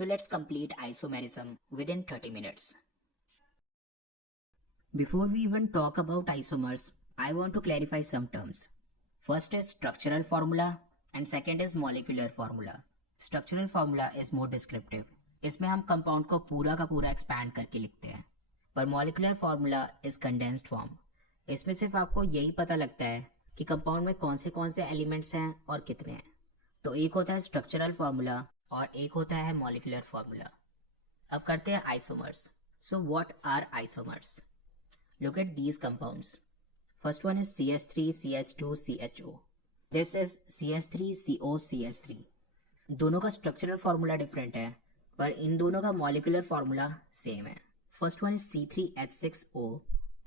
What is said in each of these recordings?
So let's complete isomerism within 30 minutes. Before we even talk about isomers, I want to clarify some terms. First is structural formula and second is molecular formula. Structural formula is more descriptive. इसमें हम compound को पूरा का पूरा expand करके लिखते हैं, पर molecular formula is condensed form. इसमें सिर्फ आपको यही पता लगता है कि कंपाउंड में कौन से एलिमेंट्स हैं और कितने हैं. तो एक होता है स्ट्रक्चरल फार्मूला और एक होता है मॉलिक्यूलर फार्मूला. अब करते हैं isomers. So what are isomers? Look at these compounds. First one is CH2CH2CHO. This is CH3COCH3. दोनों का स्ट्रक्चरल फार्मूला डिफरेंट है, पर इन दोनों का मॉलिक्यूलर फार्मूला सेम है. First one is C3H6O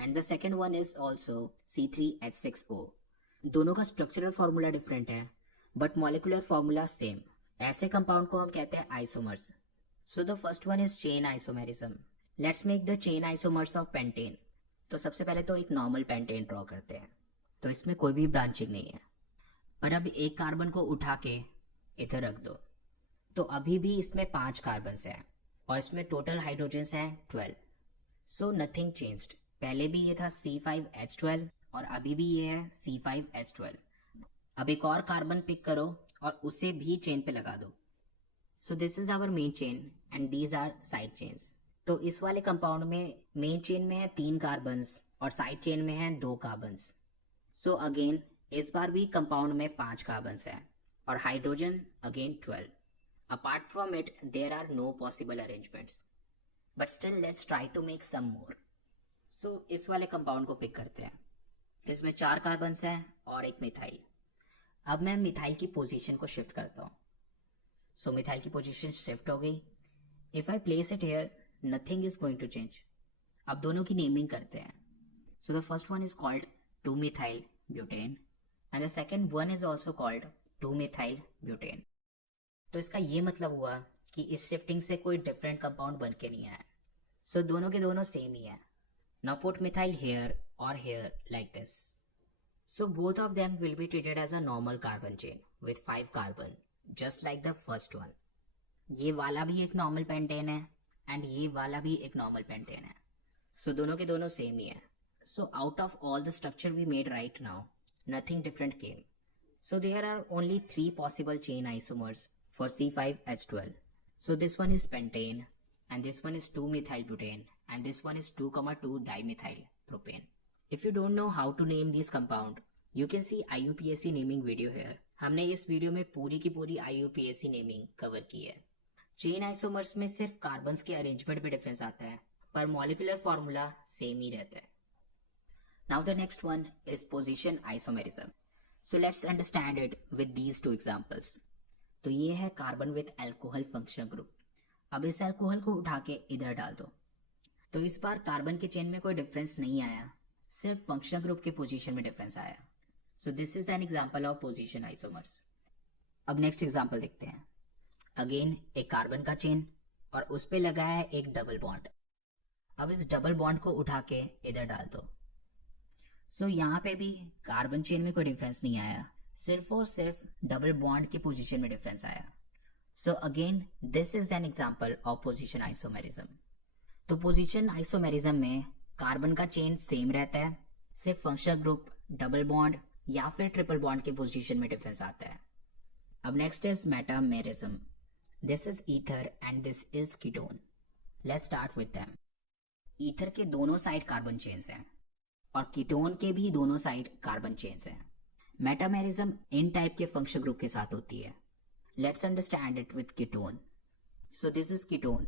and the second one is also C3H6O. दोनों का structural formula different है बट मॉलिक्यूलर फार्मूला सेम. ऐसे कंपाउंड को हम कहते हैं isomers. So the first one is chain isomerism. Let's make the chain isomers of pentane. तो सबसे पहले तो एक नॉर्मल पेंटेन ड्रॉ करते हैं. तो इसमें कोई भी ब्रांचिंग नहीं है, पर अब एक कार्बन को उठा के इधर रख दो. तो अभी भी इसमें 5 कार्बन हैं और इसमें टोटल हाइड्रोजन्स हैं 12. So nothing changed. पहले भी ये था C5H12 और अभी भी ये है C5H12. अब एक और कार्बन पिक करो और उसे भी चेन पे लगा दो. So this is our main chain and these are side chains. तो इस वाले कंपाउंड में मेन चेन में है 3 कार्बन और साइड चेन में है 2 कार्बन. सो अगेन इस बार भी कंपाउंड में 5 कार्बन हैं और hydrogen again 12. Apart from it, there are no possible arrangements. But still, let's try to make some more. So, इस वाले कंपाउंड को पिक करते हैं. इसमें 4 कार्बन हैं और एक मिथाइल. अब मैं मिथाइल की पोजीशन को शिफ्ट करता हूँ. सो मिथाइल की पोजीशन शिफ्ट हो गई. If I place it here, nothing is going to change. अब दोनों की नेमिंग करते हैं. So the first one is called 2-methyl butane and the second one is also called 2-methyl butane. तो इसका ये मतलब हुआ कि इस शिफ्टिंग से कोई डिफरेंट कंपाउंड बन के नहीं आया. सो दोनों के दोनों सेम ही है. नाउ पुट मिथाइल हियर और here like this. So both of them will be treated as a normal carbon chain with 5 carbon just like the first one. ये वाला भी एक नॉर्मल पेंटेन है एंड ये वाला भी एक नॉर्मल पेंटेन है. सो दोनों के दोनों सेम ही है. So out of all the structure we made right now, nothing different came. So there are only 3 possible chain isomers for C5H12. So this one is pentane and this one is 2-methyl butane and this one is 2,2 dimethyl propane. If you don't know how to name these compound, you can see IUPAC naming video here. हमने इस video में पूरी की पूरी IUPAC naming cover की है. Chain isomers में सिर्फ कार्बन्स के अरेंजमेंट में डिफरेंस आता है, पर मॉलिक्यूलर फॉर्मूला सेम ही रहता है. Now the next one is position isomerism. So let's understand it with these 2 examples. तो ये है carbon with alcohol functional group. अब इस अल्कोहल को उठा के इधर डाल दो. तो इस बार कार्बन के चेन में कोई डिफरेंस नहीं आया, सिर्फ फंक्शनल ग्रुप के पोजीशन में डिफरेंस आया. सो this is an example of position isomers. अब नेक्स्ट एग्जांपल देखते हैं. अगेन एक कार्बन का चेन और उस पे लगा है एक डबल बॉन्ड. अब इस डबल बॉन्ड को उठा के इधर डाल दो. सो यहाँ पे भी कार्बन चेन में कोई डिफरेंस नहीं आया, सिर्फ और सिर्फ डबल बॉन्ड की पोजीशन में डिफरेंस आया. So again this is an example of position isomerism. तो पोजीशन आइसोमेरिज्म में कार्बन का चेन सेम रहता है, सिर्फ फंक्शनल ग्रुप, डबल बॉन्ड या फिर ट्रिपल बॉन्ड के पोजीशन में डिफरेंस आता है. अब next is metamerism. This is ether and this is ketone. Let's start with them. Ether के दोनों साइड कार्बन चेन्स हैं और कीटोन के भी दोनों साइड कार्बन चेन्स हैं. मेटामेरिज्म इन टाइप के फंक्शनल ग्रुप के साथ होती है. Let's understand it with ketone. So this is ketone.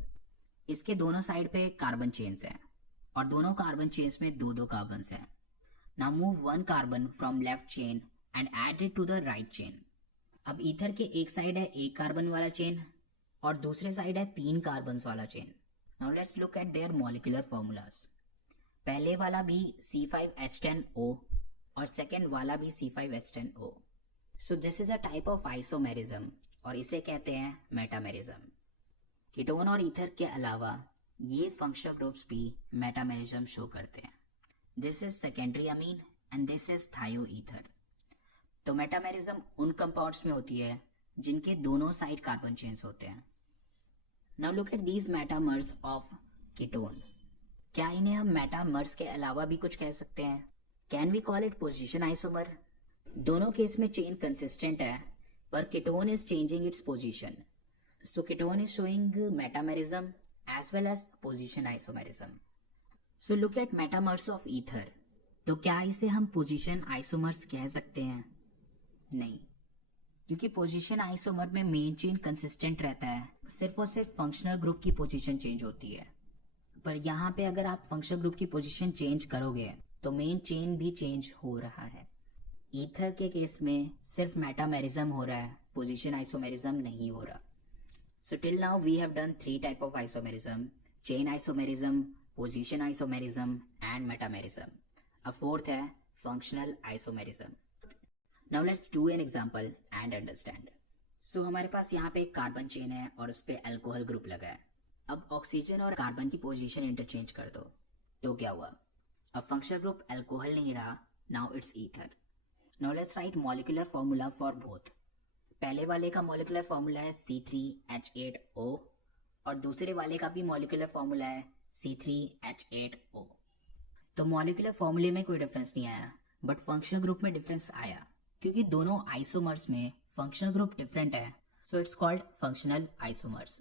इसके दोनों साइड पे कार्बन चेन्स हैं और दोनों कार्बन चेन्स में 2-2 कार्बन हैं. Now move 1 carbon from left chain and add it to the right chain. अब ईथर के एक साइड है 1 कार्बन वाला चेन और दूसरे साइड है 3 कार्बन वाला chain. Now let's look at there molecular formulas. पहले वाला भी C5H10O और सेकेंड वाला भी C5H10O. So this is a type of isomerism और इसे कहते हैं मेटामेरिज्म. कीटोन और ईथर के अलावा ये फंक्शनल ग्रुप्स भी मेटामेरिज्म शो करते हैं. This is secondary amine and this is थायोईथर. तो मेटामेरिज्म उन कंपाउंड्स में होती है जिनके दोनों साइड कार्बन चेन्स होते हैं. Now look at these metamers of ketone. क्या इन्हें हम मेटामर्स के अलावा भी कुछ कह सकते हैं? Can we call it position isomer? दोनों केस में चेन कंसिस्टेंट है, पर ketone is changing its position. So ketone is showing metamerism as well as position isomerism. So look at metamers of ether. तो क्या इसे हम पोजीशन आइसोमर्स कह सकते हैं? नहीं, क्योंकि पोजीशन आइसोमर में मेन चेन कंसिस्टेंट रहता है, सिर्फ और सिर्फ फंक्शनल ग्रुप की पोजीशन चेंज होती है. पर यहाँ पे अगर आप फंक्शनल ग्रुप की पोजीशन चेंज करोगे तो मेन चेन भी चेंज हो रहा है. ईथर के केस में सिर्फ मेटामेरिज्म हो रहा है, पोजीशन आइसोमेरिज्म नहीं हो रहा. So till now we have done 3 type of isomerism: chain isomerism, position isomerism and metamerism. अब फोर्थ है functional isomerism. Now let's do an example and understand. So हमारे पास यहाँ पे एक कार्बन चेन है और उस पे अल्कोहल ग्रुप लगा है. अब ऑक्सीजन और कार्बन की पोजीशन इंटरचेंज कर दो तो क्या हुआ? अब फंक्शनल ग्रुप अल्कोहल नहीं रहा, now it's ether. Now let's write molecular formula for both. पहले वाले का मॉलिक्यूलर फॉर्मूला है C3H8O और दूसरे वाले का भी मॉलिक्यूलर फॉर्मूला है C3H8O. तो मॉलिक्यूलर फॉर्मूले में कोई डिफरेंस नहीं आया, बट फंक्शनल ग्रुप में डिफरेंस आया क्योंकि दोनों आइसोमर्स में फंक्शनल ग्रुप डिफरेंट है, so it's called functional isomers.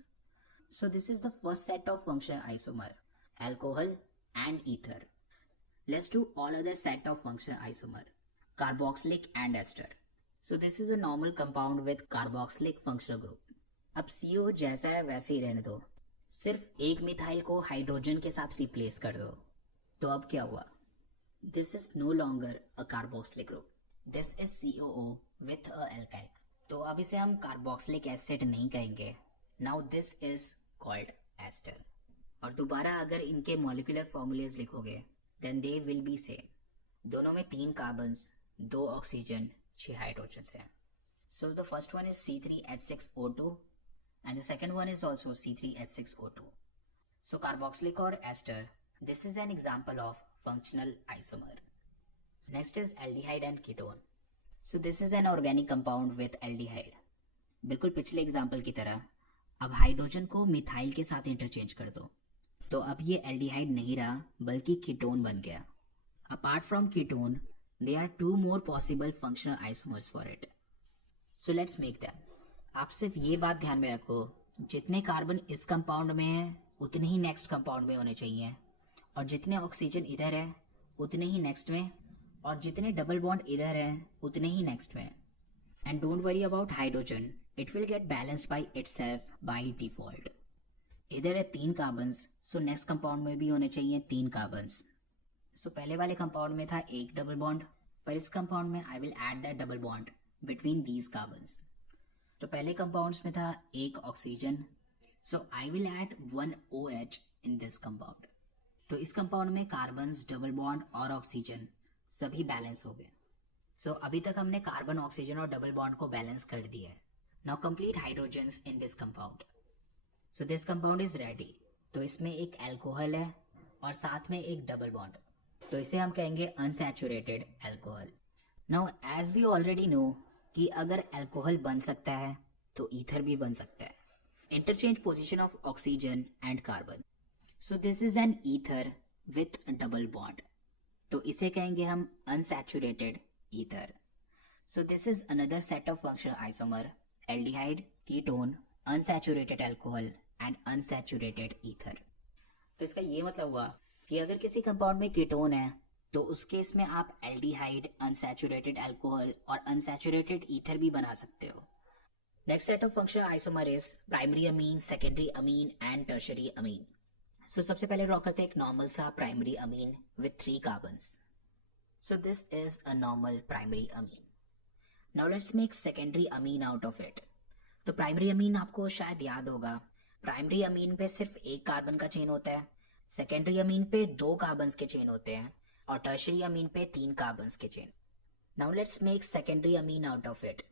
So this is the first set of functional isomer, alcohol and ether. Let's do all other set of functional isomer, carboxylic and ester. So this is a normal compound with carboxylic functional group. अब CO जैसा है वैसे ही रहने दो, सिर्फ एक methyl को hydrogen के साथ रिप्लेस कर दो. तो अब क्या हुआ? This is no longer a carboxylic group. This is COO with a alkyl. तो अब इसे हम carboxylic acid नहीं कहेंगे. Now this is called ester. और दोबारा अगर इनके मॉलिक्यूलर फॉर्मूलेज लिखोगे then they will be same. दोनों में 3 कार्बन्स, 2 ऑक्सीजन, 6 हाइड्रोजन हैं. So the first one is C3H6O2 and the second one is also C3H6O2. So carboxylic और ester, this is an example of functional isomer. Next is aldehyde and ketone. So this is an organic compound with aldehyde. बिल्कुल पिछले example की तरह अब hydrogen को methyl के साथ interchange कर दो तो अब ये एल्डिहाइड नहीं रहा बल्कि कीटोन बन गया. Apart from ketone there are 2 more possible functional isomers for it. So let's make them. आप सिर्फ ये बात ध्यान में रखो, जितने कार्बन इस कंपाउंड में है उतने ही नेक्स्ट कंपाउंड में होने चाहिए, और जितने ऑक्सीजन इधर है उतने ही नेक्स्ट में, और जितने डबल बॉन्ड इधर है उतने ही नेक्स्ट में. And don't worry about hydrogen, it will get balanced by itself by default. इधर है 3 कार्बन्स, सो नेक्स्ट कंपाउंड में भी होने चाहिए 3 कार्बन्स. सो पहले वाले कंपाउंड में था एक डबल बॉन्ड, पर इस कंपाउंड में I will add that double bond between these carbons. तो पहले कंपाउंड्स में था एक oxygen, so I will add 1 OH in this compound. तो इस कंपाउंड में कार्बन्स, डबल बॉन्ड और ऑक्सीजन सभी बैलेंस हो गए. सो अभी तक हमने कार्बन, ऑक्सीजन और डबल बॉन्ड को बैलेंस कर दिया है. Now complete hydrogens in this compound. So this compound is ready. तो इसमें एक अल्कोहल है और साथ में एक डबल बॉन्ड, तो इसे हम कहेंगे unsaturated alcohol. Now as we already know कि अगर अल्कोहल बन सकता है तो ईथर भी बन सकता है. Interchange position of oxygen and carbon. So this is an ether with double bond. तो इसे कहेंगे हम unsaturated ether. So this is another set of functional isomer, aldehyde, ketone, unsaturated alcohol and unsaturated ether. तो इसका ये मतलब हुआ कि अगर किसी कंपाउंड में कीटोन है तो उस केस में आप एल्डिहाइड, अनसैचुरेटेड अल्कोहल और अनसैचुरेटेड ईथर भी बना सकते हो. Next set of functional isomer is primary amine, secondary amine and tertiary amine. So सबसे पहले ड्रॉ करते हैं एक नॉर्मल सा primary amine with 3 carbons. So this is a normal primary amine. Now let's make secondary amine out of it. तो primary amine आपको शायद याद होगा, प्राइमरी अमीन पे सिर्फ एक कार्बन का चेन होता है, सेकेंडरी अमीन पे 2 कार्बन्स के चेन होते हैं और टर्शरी अमीन पे 3 कार्बन्स के chain. Now let's make secondary amine out of it.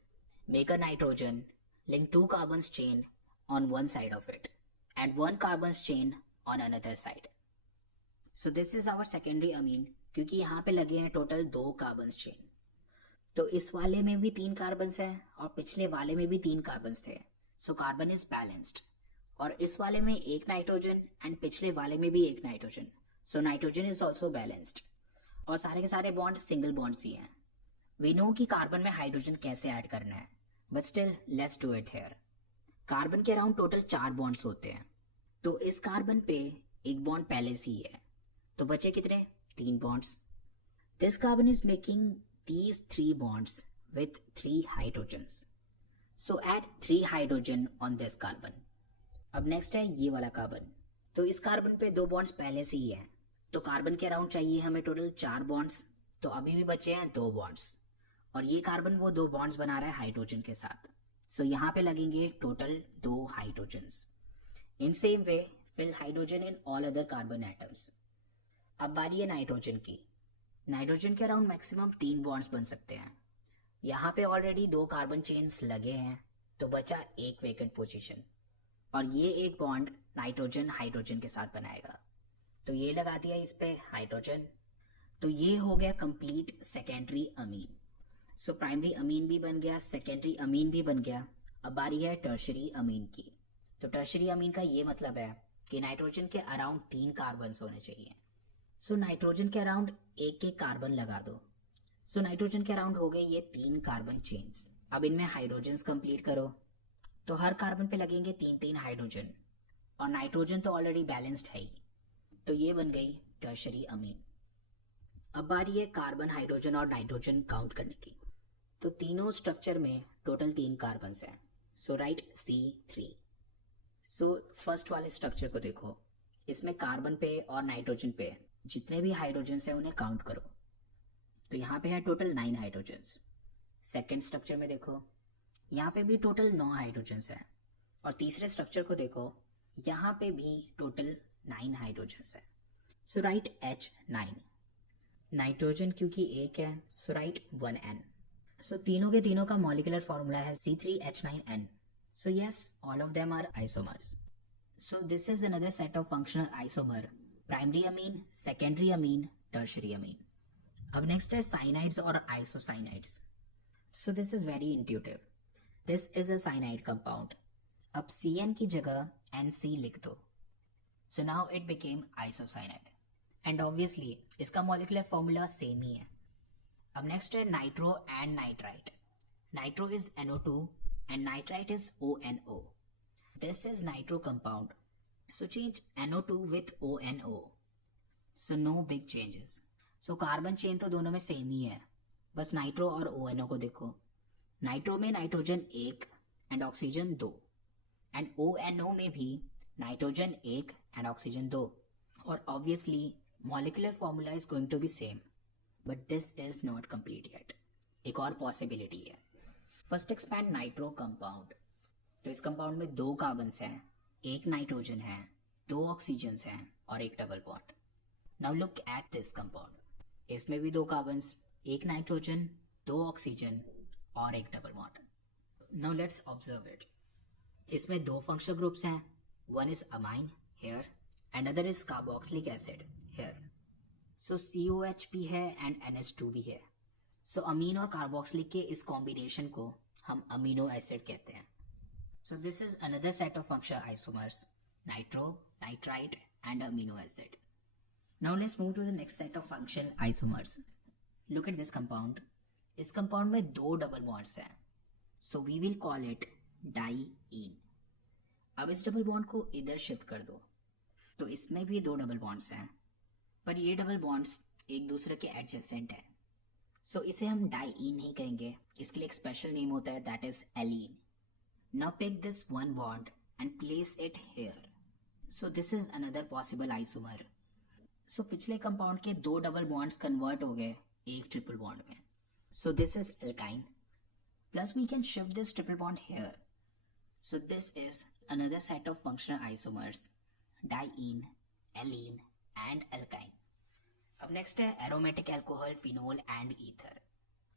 Make a nitrogen, link 2 carbons chain on one side of it and 1 carbons chain on another side. So this is our secondary amine क्योंकि यहाँ पे लगे हैं total 2 carbons chain. तो इस वाले में भी 3 कार्बन्स है और पिछले वाले में भी 3 कार्बन्स थे, सो कार्बन इज बैलेंस्ड. और इस वाले में एक नाइट्रोजन एंड पिछले वाले में भी एक nitrogen, so nitrogen is also balanced. और सारे के सारे बॉन्ड सिंगल बॉन्ड्स ही हैं। वी नो कि कार्बन में हाइड्रोजन कैसे ऐड करना है, but still let's do it here. Carbon के अराउंड टोटल 4 बॉन्ड्स होते हैं, तो इस कार्बन पे एक बॉन्ड पहले से ही है, तो बचे कितने? 3 bonds. This carbon is making these 3 bonds with 3 hydrogens. So add 3 hydrogen on this carbon. अब नेक्स्ट है ये वाला कार्बन। तो इस कार्बन पे 2 बॉन्ड्स पहले से ही है, तो कार्बन के अराउंड चाहिए हमें टोटल 4 बॉन्ड्स, तो अभी भी बचे हैं 2 बॉन्ड्स। और ये कार्बन वो 2 बॉन्ड्स बना रहा है हाइड्रोजन के साथ, सो यहाँ पे लगेंगे total 2 hydrogens. In same way fill hydrogen in all other carbon atoms. अब बारी है नाइट्रोजन की। नाइट्रोजन के अराउंड मैक्सिमम 3 बॉन्ड्स बन सकते हैं। यहाँ पे ऑलरेडी 2 कार्बन चेन्स लगे हैं, तो बचा एक वेकेंट पोजीशन, और ये एक बॉन्ड नाइट्रोजन हाइड्रोजन के साथ बनाएगा, तो ये लगा दिया इस पे हाइड्रोजन। तो ये हो गया complete secondary amine. So primary amine भी बन गया, सेकेंडरी अमीन भी बन गया। अब बारी है टर्शरी अमीन की। तो टर्शरी अमीन का ये मतलब है कि नाइट्रोजन के अराउंड 3 कार्बन होने चाहिए। सो नाइट्रोजन के अराउंड एक एक कार्बन लगा दो। सो नाइट्रोजन के अराउंड हो गए ये 3 कार्बन चेन्स। अब इनमें हाइड्रोजन्स कंप्लीट करो, तो हर कार्बन पे लगेंगे 3-3 हाइड्रोजन, और नाइट्रोजन तो ऑलरेडी बैलेंस्ड है ही, तो ये बन गई टर्शरी अमीन। अब बारी है कार्बन, हाइड्रोजन और नाइट्रोजन काउंट करने की। तो तीनों स्ट्रक्चर में टोटल 3 कार्बन हैं, सो राइट C3। सो फर्स्ट वाले स्ट्रक्चर को देखो, इसमें कार्बन पे और नाइट्रोजन पे जितने भी हाइड्रोजन्स हैं उन्हें काउंट करो, तो यहाँ पे है टोटल 9 हाइड्रोजन्स। सेकेंड स्ट्रक्चर में देखो, यहाँ पे भी टोटल 9 हाइड्रोजन्स हैं, और तीसरे स्ट्रक्चर को देखो, यहाँ पे भी टोटल 9 हाइड्रोजन्स हैं, सो राइट H9। नाइट्रोजन क्योंकि एक है, सो राइट 1N। सो तीनों के तीनों का मॉलिक्यूलर फॉर्मूला है C3H9N। So yes, all of them are isomers. So this is another set of functional isomer, primary amine, secondary amine, tertiary amine. अब नेक्स्ट है साइनाइड्स और isocyanides. So this is very intuitive. This is a cyanide compound. अब CN की जगह NC लिख दो, so now it became isocyanide, and obviously इसका molecular formula same ही है। अब नेक्स्ट है nitro and nitrite. Nitro is NO2 and nitrite is ONO। This is nitro compound, so change NO2 with ONO, so no big changes। so carbon chain तो दोनों में same ही है, बस नाइट्रो और ONO को देखो। नाइट्रो में nitrogen 1 and oxygen 2, and ONO में भी नाइट्रोजन 1 एंड ऑक्सीजन 2, और obviously molecular formula is going to be same, but this is not complete yet. एक और पॉसिबिलिटी है। First expand nitro compound. तो इस कंपाउंड में 2 कार्बन्स हैं, एक नाइट्रोजन है, 2 ऑक्सीजन्स हैं और एक double bond. Now look at this compound. इसमें भी 2 कार्बन्स, एक नाइट्रोजन, 2 ऑक्सीजन और एक double bond. Now let's observe it. इसमें 2 फंक्शनल ग्रुप्स हैं, one is amine here and other is carboxylic acid here. So COH भी है एंड NH2 भी है। सो अमीन और कार्बोक्सिलिक के इस कॉम्बिनेशन को हम अमीनो एसिड कहते हैं। So this is another set of functional isomers, nitro, nitrite and amino acid. Now let's move to the next set of functional isomers. Look at this compound. इस compound में 2 double bonds हैं, so we will call it diene। अब इस double bond को इधर shift कर दो, तो इसमें भी 2 double bonds हैं, पर ये double bonds एक दूसरे के adjacent हैं, so इसे हम diene नहीं कहेंगे, इसके लिए एक special name होता है, that is allene। Now pick this one bond and place it here. So this is another possible isomer. So पिछले कंपाउंड के 2 डबल बॉन्ड्स कन्वर्ट हो गए एक ट्रिपल बॉन्ड में. So this is alkyne. Plus we can shift this triple bond here. So this is another set of functional isomers, diene, allene and alkyne. अब next है aromatic alcohol, phenol and ether.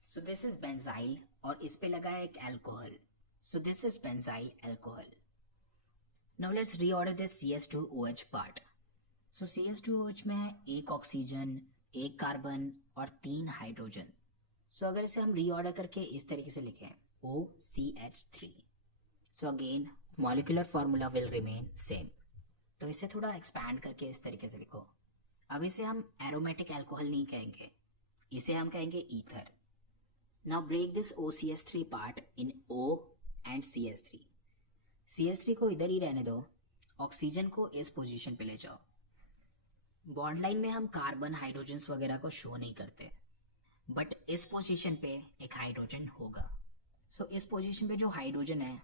So this is benzyl और इस पे लगा है एक alcohol. So this is benzyl alcohol. Now let's reorder this CH2OH part. So CH2OH में है एक ऑक्सीजन, एक कार्बन और 3 हाइड्रोजन. सो अगर इसे हम रीऑर्डर करके इस तरीके से लिखें OCH3. So again molecular formula will remain same. तो इसे थोड़ा एक्सपैंड करके इस तरीके से लिखो। अब इसे हम एरोमेटिक अल्कोहल नहीं कहेंगे, इसे हम कहेंगे ether. Now break this OCS3 part in O and CH3। CH3 को इधर ही रहने दो, ऑक्सीजन को इस पोजीशन पे ले जाओ। बॉन्ड लाइन में हम कार्बन हाइड्रोजन्स वगैरह को शो नहीं करते, बट इस पोजीशन पे एक हाइड्रोजन होगा। सो इस पोजीशन पे जो हाइड्रोजन है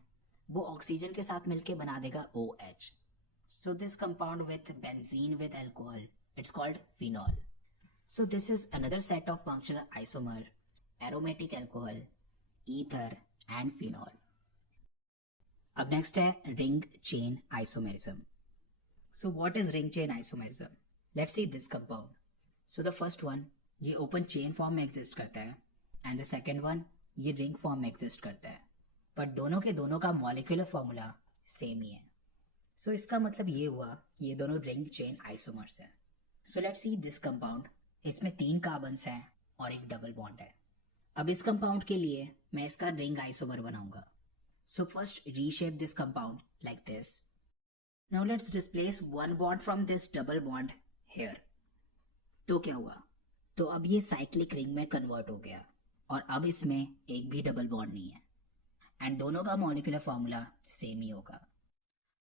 वो ऑक्सीजन के साथ मिलके बना देगा OH। So this compound with benzene with alcohol, it's called phenol. So this is another set of functional isomer, aromatic alcohol, ether and phenol. अब नेक्स्ट है ring chain isomerism. So what is ring chain isomerism? Let's see this compound. So the first one, ये open chain form में exist करता है, and the second one ये ring form में exist करता है, बट दोनों के दोनों का मॉलिक्यूलर फॉर्मूला सेम ही है। सो इसका मतलब ये हुआ कि ये दोनों रिंग चेन आइसोमर्स हैं। So let's see this compound. इसमें 3 कार्बन्स हैं और एक डबल बॉन्ड है। अब इस कंपाउंड के लिए मैं इसका रिंग आइसोमर बनाऊंगा। So first reshape this compound like this. Now let's displace one bond from this double bond here. तो क्या हुआ? तो अब ये साइक्लिक रिंग में कन्वर्ट हो गया और अब इसमें एक भी डबल बॉन्ड नहीं है, एंड दोनों का मॉलिक्यूलर फॉर्मूला सेम ही होगा।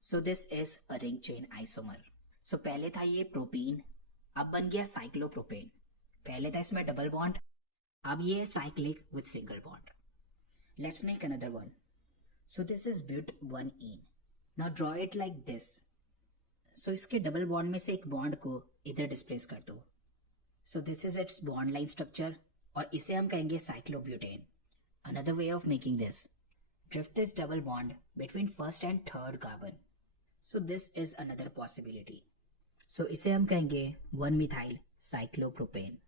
So this is a ring chain isomer. So पहले था ये प्रोपीन, अब बन गया साइक्लोप्रोपेन। पहले था इसमें डबल बॉन्ड, अब ये cyclic with single bond. Let's make another one. So this is but 1ene। Now draw it like this. So इसके डबल बॉन्ड में से एक बॉन्ड को इधर डिस्प्लेस कर दो। So this is it's bond line structure, और इसे हम कहेंगे cyclobutane. Another way of making this, drift this double bond between first and third carbon. So this is another possibility. So इसे हम कहेंगे 1-methyl cyclopropane.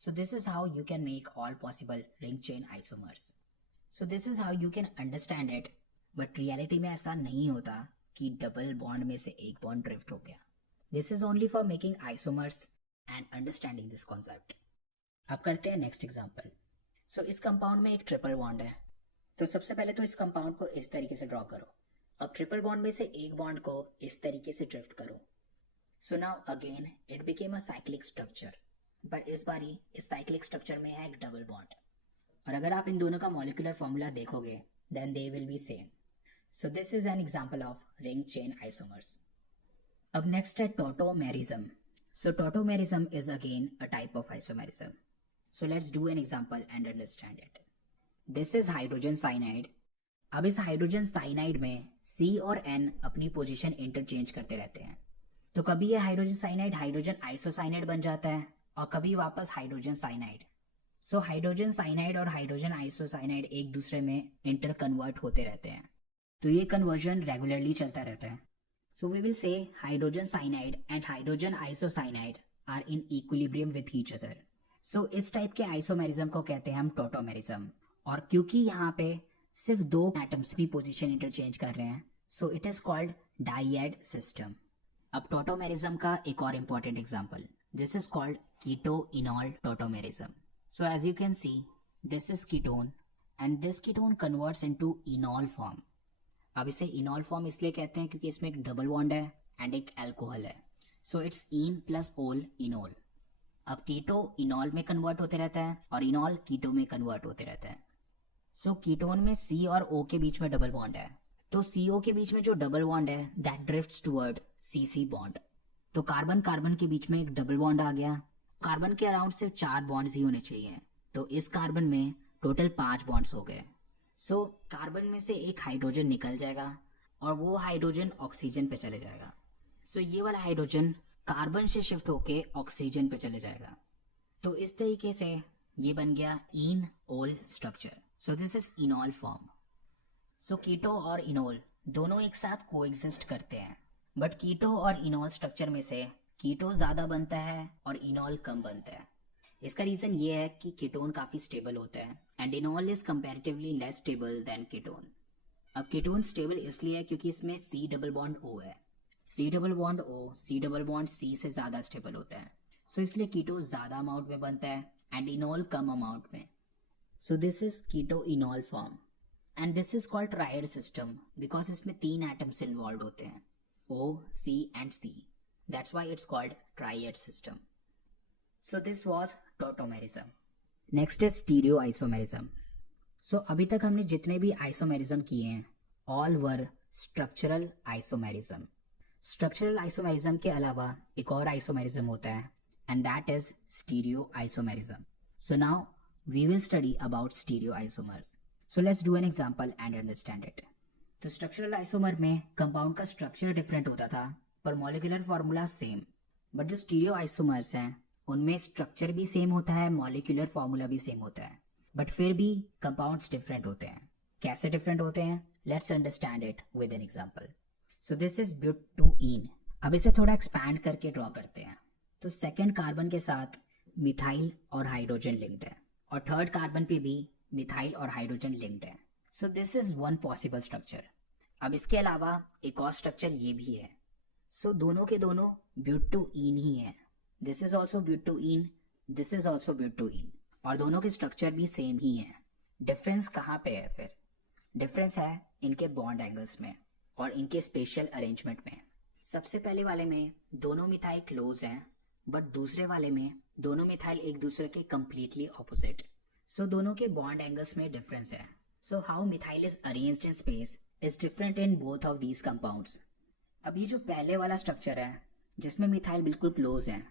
So this is how you can make all possible ring chain isomers. So this is how you can understand it, but reality में ऐसा नहीं होता कि double bond में से एक bond drift हो गया. This is only for making isomers and understanding this concept. अब करते हैं next example. So इस compound में एक triple bond है, तो सबसे पहले तो इस कंपाउंड को इस तरीके से ड्रॉ करो। अब ट्रिपल बॉन्ड में से एक बॉन्ड को इस तरीके से ड्रिफ्ट करो। So now again it became a cyclic structure, but इस बारी इस साइक्लिक स्ट्रक्चर में है एक डबल बॉन्ड, और अगर आप इन दोनों का मॉलिक्यूलर फॉर्मूला देखोगे then they will be same. So this is an example of ring chain isomers. अब नेक्स्ट है tautomerism. So tautomerism is again a type of isomerism. So let's do an example and understand it. This is hydrogen cyanide. अब इस hydrogen cyanide में C और N अपनी position interchange करते रहते हैं, तो कभी ये हाइड्रोजन साइनाइड हाइड्रोजन आइसोसाइनाइड बन जाता है और कभी वापस hydrogen cyanide. So hydrogen cyanide और हाइड्रोजन आइसोसाइनाइड एक दूसरे में इंटर कन्वर्ट होते रहते हैं, तो ये कन्वर्जन रेगुलरली चलता रहता है। So we will say hydrogen cyanide and hydrogen isocyanide are in equilibrium with each other. So इस टाइप के आइसोमेरिज्म को कहते हैं हम टॉटोमेरिज्म। और क्योंकि यहाँ पे सिर्फ 2 एटम्स भी पोजीशन इंटरचेंज कर रहे हैं, so it is called diad system. अब टॉटोमेरिज्म का एक और important example, this is called keto enol tautomerism. So as you can see this is ketone and this ketone converts into enol form. अब इसे इनॉल form इसलिए कहते हैं क्योंकि इसमें एक डबल बॉन्ड है एंड एक अल्कोहल है, सो इट्स इन प्लस ओल इनोल। अब कीटो इनॉल में कन्वर्ट होते रहता है और इनॉल कीटो में कन्वर्ट होते रहता है। सो कीटोन में C और O के बीच में डबल बॉन्ड है, तो CO के बीच में जो डबल बॉन्ड है that drifts toward CC bond. तो कार्बन कार्बन के बीच में एक डबल बॉन्ड आ गया। कार्बन के अराउंड सिर्फ 4 बॉन्ड्स ही होने चाहिए, तो इस कार्बन में टोटल 5 बॉन्ड्स हो गए। सो कार्बन में से एक हाइड्रोजन निकल जाएगा और वो हाइड्रोजन ऑक्सीजन पे चले जाएगा। सो ये वाला हाइड्रोजन कार्बन से शिफ्ट होके ऑक्सीजन पे चले जाएगा। तो इस तरीके से ये बन गया enol structure. So this is enol form. So keto और इनोल दोनों एक साथ कोएग्जिस्ट करते हैं, बट कीटो और इनॉल स्ट्रक्चर में से कीटो ज्यादा बनता है और इनॉल कम बनता है। इसका रीजन ये है कि कीटोन काफी स्टेबल होता है and इनॉल is comparatively less stable then ketone. अब कीटोन स्टेबल इसलिए है क्योंकि इसमें C डबल बॉन्ड O है। C double bond O C double bond C से ज्यादा स्टेबल होता है, सो इसलिए कीटो ज्यादा अमाउंट में बनता है एंड इनॉल कम अमाउंट में। So this is keto enol form. And this is called triad system because इसमें 3 एटम्स इन्वॉल्व होते हैं, O, C and C. That's why it's called triad system. So this was tautomerism. Next is stereoisomerism. So अभी तक हमने जितने भी isomerism किए हैं all were structural isomerism. Structural isomerism के अलावा एक और आइसोमेरिज्म होता है and that is stereoisomerism. So now we will study about stereoisomers. So let's do an example and understand it. तो स्ट्रक्चरल आइसोमर में कंपाउंड का स्ट्रक्चर डिफरेंट होता था पर मॉलिक्यूलर फार्मूला सेम, बट जो स्टीरियो आइसोमर्स हैं उनमें स्ट्रक्चर भी सेम होता है, मॉलिक्यूलर फार्मूला भी सेम होता है, बट फिर भी कंपाउंड्स डिफरेंट होते हैं. कैसे डिफरेंट होते हैं? Let's understand it with an example. So this is but two yne. अब इसे थोड़ा एक्सपैंड करके ड्रॉ करते हैं. तो सेकेंड कार्बन के साथ मिथाइल और हाइड्रोजन लिंक्ड है और थर्ड कार्बन पे भी मिथाइल और हाइड्रोजन लिंक्ड है. सो this is one possible structure. अब इसके अलावा एक और स्ट्रक्चर ये भी है. सो दोनों के दोनों ब्यूटूइन ही है. This is also but two yne, this is also but two yne और दोनों के स्ट्रक्चर भी सेम ही है. डिफरेंस कहाँ पे है फिर? डिफरेंस है इनके बॉन्ड एंगल्स में और इनके स्पेशल अरेंजमेंट में. सबसे पहले वाले में दोनों मिथाइल क्लोज हैं बट दूसरे वाले में दोनों मिथाइल एक दूसरे के कंप्लीटली ऑपोजिट. सो दोनों के बॉन्ड एंगल्स में डिफरेंस है. So how methyl is arranged in space is different in both of these compounds. अब ये जो पहले वाला स्ट्रक्चर है जिसमें मिथाइल बिल्कुल क्लोज है,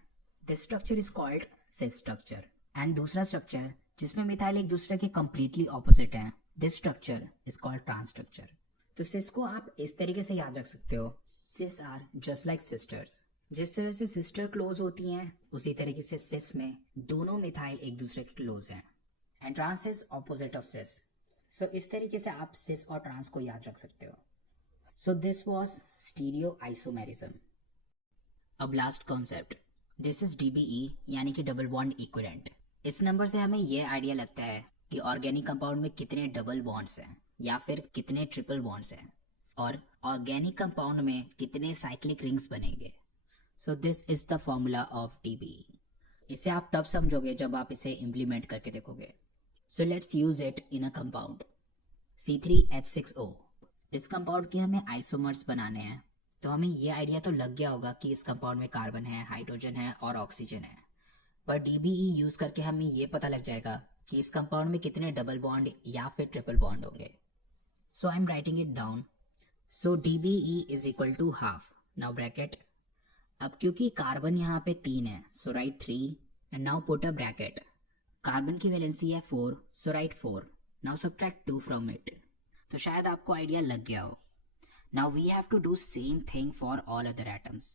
this structure is called cis structure. And दूसरा स्ट्रक्चर जिसमें मिथाइल एक दूसरे के कंप्लीटली ऑपोजिट है, this structure is called trans structure. तो सिस को आप इस तरीके से याद रख सकते हो, सिस आर जस्ट लाइक सिस्टर्स. जिस तरह से सिस्टर क्लोज होती हैं उसी तरीके से सिस में दोनों मिथाइल एक दूसरे के क्लोज हैं and trans is opposite of cis. So इस तरीके से आप सिस और ट्रांस को याद रख सकते हो. So this was stereo isomerism. अब last concept, this is DBE यानी कि डबल बॉन्ड इक्विवेलेंट. इस नंबर से हमें यह आइडिया लगता है कि ऑर्गेनिक कंपाउंड में कितने डबल बॉन्ड्स हैं या फिर कितने ट्रिपल बॉन्ड्स हैं और ऑर्गेनिक कंपाउंड में कितने साइक्लिक रिंग्स बनेंगे. सो this is the formula of DBE. इसे आप तब समझोगे जब आप इसे इम्प्लीमेंट करके देखोगे. So let's use it in a compound C3H6O. इस कंपाउंड के हमें आइसोमर्स बनाने हैं तो हमें ये आइडिया तो लग गया होगा कि इस कंपाउंड में कार्बन है, हाइड्रोजन है और ऑक्सीजन है. पर DBE यूज करके हमें ये पता लग जाएगा कि इस कंपाउंड में कितने डबल बॉन्ड या फिर ट्रिपल बॉन्ड होंगे. So I am writing it down. So DBE is equal to half. Now bracket. अब क्योंकि कार्बन यहाँ पे 3 है so write 3 and now put a bracket. Carbon की वैलेंसी है 4 so write 4. Now subtract 2 from it. तो शायद आपको आइडिया लग गया हो. Now we have to do same thing for all other atoms.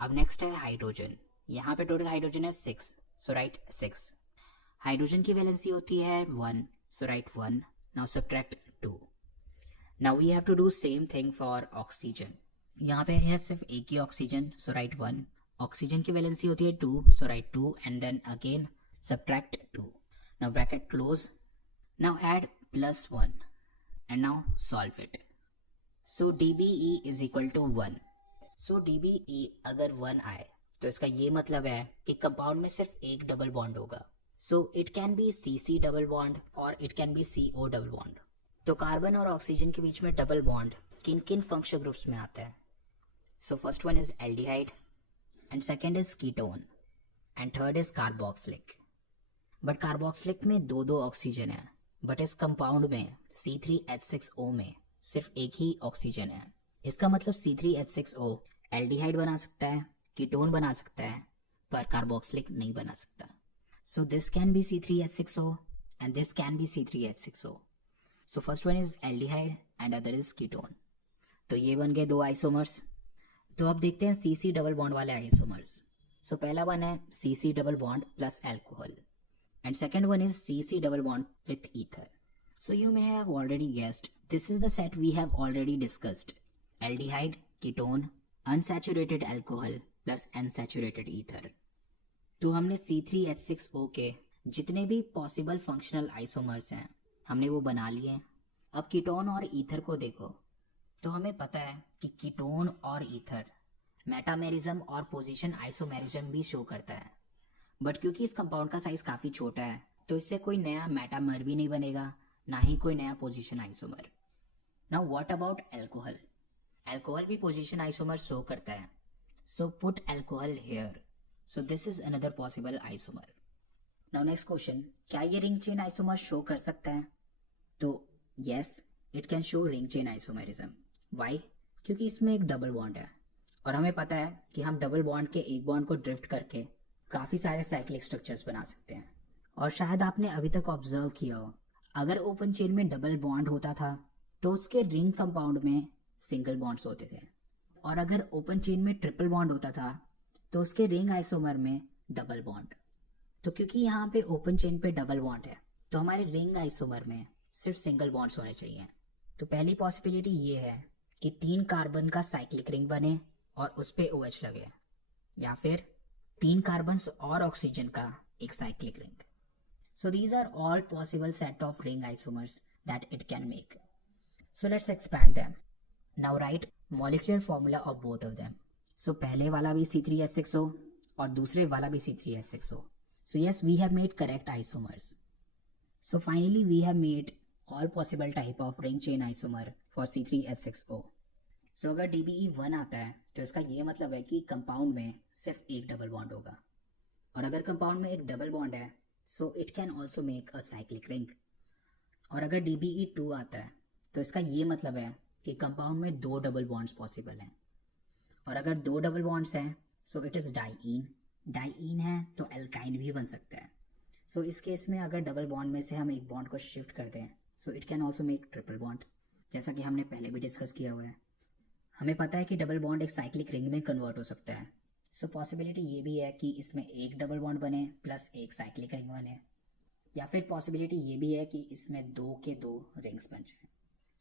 अब नेक्स्ट है हाइड्रोजन. यहाँ पे टोटल हाइड्रोजन है 6 सो राइट 6. हाइड्रोजन की वैलेंसी होती है 1 so write 1. Now subtract 2. Now we have to do same thing for oxygen. यहाँ पे है सिर्फ एक ही ऑक्सीजन सो राइट 1. ऑक्सीजन की वैलेंसी होती है 2 so write 2 and then again subtract 2. Now bracket close. Now add +1 and now solve it. So DBE is equal to 1. So DBE अगर 1 आए तो इसका ये मतलब है कि कंपाउंड में सिर्फ एक डबल बॉन्ड होगा. So it can be CC double bond और it can be CO double bond. तो कार्बन और ऑक्सीजन के बीच में डबल बॉन्ड किन किन फंक्शनल ग्रुप्स में आता है? So first one is aldehyde and second is ketone and third is carboxylic. But carboxylic में दो ऑक्सीजन है बट इस कंपाउंड में C3H6O में सिर्फ एक ही ऑक्सीजन है. इसका मतलब C3H6O एल्डिहाइड बना सकता है, कीटोन बना सकता है पर कार्बोक्सिलिक नहीं बना सकता. So this can be C3H6O and this can be C3H6O. So first one is aldehyde and other is ketone. तो ये बन गए 2 आइसोमर्स. तो अब देखते हैं CC डबल बॉन्ड वाले आइसोमर्स. सो पहला वन है CC double bond plus alcohol. And second one is CC double bond with ether. So you may have already guessed, this is the set we have already discussed. Aldehyde, ketone, unsaturated alcohol plus unsaturated ether. तो हमने C3H6O के जितने भी possible functional isomers हैं हमने वो बना लिए. अब कीटोन और ईथर को देखो तो हमें पता है कि कीटोन और ईथर मेटामेरिज्म और पोजीशन आइसोमेरिज्म भी शो करता है. बट क्योंकि इस कंपाउंड का साइज काफ़ी छोटा है तो इससे कोई नया मेटामर भी नहीं बनेगा ना ही कोई नया position isomer. Now what about alcohol? Alcohol भी पोजीशन आइसोमर शो करता है, so put alcohol here, so this is another possible isomer. Now next question, क्या ये रिंग चेन आइसोमर शो कर सकता है? तो yes, it can show ring chain isomerism. Why? क्योंकि इसमें एक डबल बॉन्ड है और हमें पता है कि हम डबल बॉन्ड के एक बॉन्ड को ड्रिफ्ट करके काफ़ी सारे साइक्लिक स्ट्रक्चर्स बना सकते हैं। और शायद आपने अभी तक ऑब्जर्व किया हो, अगर ओपन चेन में डबल बॉन्ड होता था तो उसके रिंग कंपाउंड में सिंगल बॉन्ड्स होते थे, और अगर ओपन चेन में ट्रिपल बॉन्ड होता था तो उसके रिंग आइसोमर में डबल बॉन्ड। तो क्योंकि यहाँ पे ओपन चेन पे डबल बॉन्ड है तो हमारे रिंग आइसोमर में सिर्फ सिंगल बॉन्ड्स होने चाहिए। तो पहली पॉसिबिलिटी ये है कि 3 कार्बन का साइक्लिक रिंग बने और उस पे OH लगे, या फिर 3 कार्बन्स और ऑक्सीजन का एक cyclic ring. So these are all possible set of ring isomers that it can make. So let's expand them. Now write molecular formula of both of them. So पहले वाला भी C3H6O और दूसरे वाला भी C3H6O। So yes, we have made correct isomers. So finally we have made all possible type of ring chain isomer for C3H6O. So अगर DBE1 आता है तो इसका ये मतलब है कि कंपाउंड में सिर्फ एक डबल बॉन्ड होगा, और अगर कंपाउंड में एक डबल बॉन्ड है so it can also make a cyclic ring. और अगर DBE2 आता है तो इसका ये मतलब है कि कंपाउंड में 2 डबल बॉन्ड्स पॉसिबल हैं, और अगर 2 डबल बॉन्ड्स हैं so it is diene. Diene है तो एल्काइन भी बन सकता है। सो इस केस में अगर डबल बॉन्ड में से हम एक बॉन्ड को शिफ्ट कर दें so it can also make triple bond, जैसा कि हमने पहले भी डिस्कस किया हुआ है। हमें पता है कि डबल बॉन्ड एक साइक्लिक रिंग में कन्वर्ट हो सकता है। सो पॉसिबिलिटी ये भी है कि इसमें एक डबल बॉन्ड बने प्लस एक साइक्लिक रिंग बने, या फिर पॉसिबिलिटी ये भी है कि इसमें 2 के 2 रिंग्स बन जाए।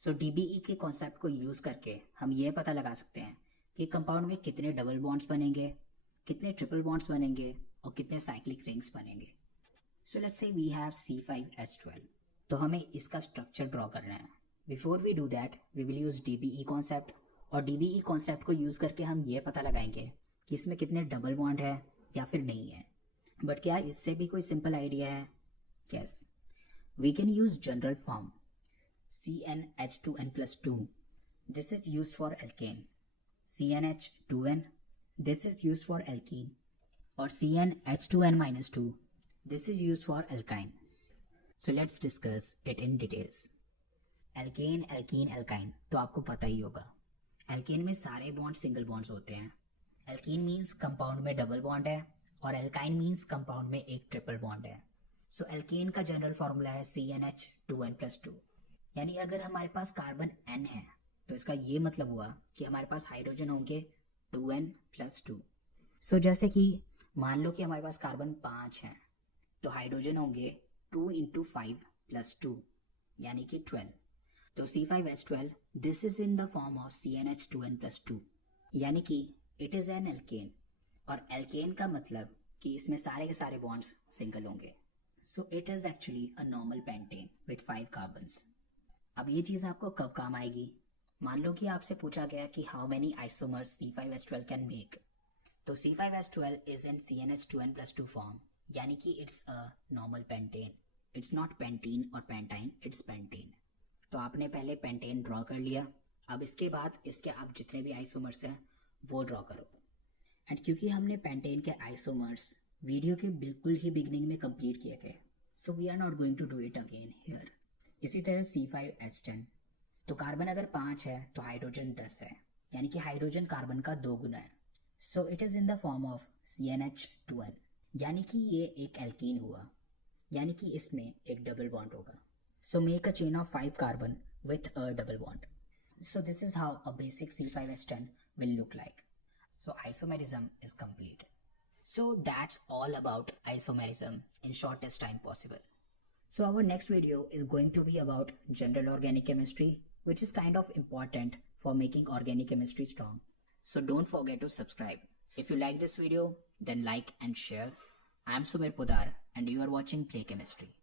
सो DBE के कॉन्सेप्ट को यूज़ करके हम ये पता लगा सकते हैं कि कंपाउंड में कितने डबल बॉन्ड्स बनेंगे, कितने ट्रिपल बॉन्ड्स बनेंगे और कितने साइक्लिक रिंग्स बनेंगे। So let's say we have C5H12, तो हमें इसका स्ट्रक्चर ड्रॉ करना है। Before we do that we will use DBE concept, और DBE कॉन्सेप्ट को यूज़ करके हम ये पता लगाएंगे कि इसमें कितने डबल बॉन्ड है या फिर नहीं है। बट क्या इससे भी कोई सिंपल आइडिया है? Yes, we can use general form CnH2n+2, this is use for alkane. CnH2n, this is used for alkene, or CnH2n-2, this is used for alkyne. So let's discuss it in details. Alkane, alkene, alkyne तो आपको पता ही होगा। Alkene में सारे bond single bonds होते हैं। Alkene means compound में double bond है, और एल्काइन मीन्स कंपाउंड में एक ट्रिपल बॉन्ड है। सो एल्केन का जनरल फॉर्मूला है CnH2n+2, यानी अगर हमारे पास कार्बन N है तो इसका ये मतलब हुआ कि हमारे पास हाइड्रोजन होंगे 2n+2। सो जैसे कि मान लो कि हमारे पास कार्बन 5 है तो हाइड्रोजन होंगे 2 × 5 + 2 यानी कि 12। तो C5H12 this is in the form of CnH2n+2, यानी कि इट इज एन एल्केन, और एल्केन का मतलब कि इसमें सारे के सारे बॉन्ड्स सिंगल होंगे। सो it is actually a normal pentane with 5 carbons. अब ये चीज़ आपको कब काम आएगी? मान लो कि आपसे पूछा गया कि how many isomers C5H12 can make, तो C5H12 is in CnH2n+2 form, यानी कि it's a normal pentane. It's not pentene और पेंटाइन, इट्स पेंटेन। तो आपने पहले पेंटेन ड्रॉ कर लिया, अब इसके बाद इसके आप जितने भी आइसोमर्स हैं वो ड्रॉ करो। एंड क्योंकि हमने पेंटेन के आइसोमर्स वीडियो के बिल्कुल ही बिगनिंग में कंप्लीट किए थे, so we are not going to do it again here. इसी तरह C5H10, तो कार्बन अगर 5 है तो हाइड्रोजन 10 है, यानी कि हाइड्रोजन कार्बन का 2 गुना है। सो it is in the form of CnH2n, यानी कि ये एक एल्कीन हुआ, यानी कि इसमें एक डबल बॉन्ड होगा। So make a chain of 5 carbon with a double bond. So this is how a basic C5H10 will look like. So isomerism is complete. So that's all about isomerism in shortest time possible. So our next video is going to be about general organic chemistry, which is kind of important for making organic chemistry strong. So don't forget to subscribe. If you like this video, then like and share. I am Sumir Podar and you are watching Play Chemistry.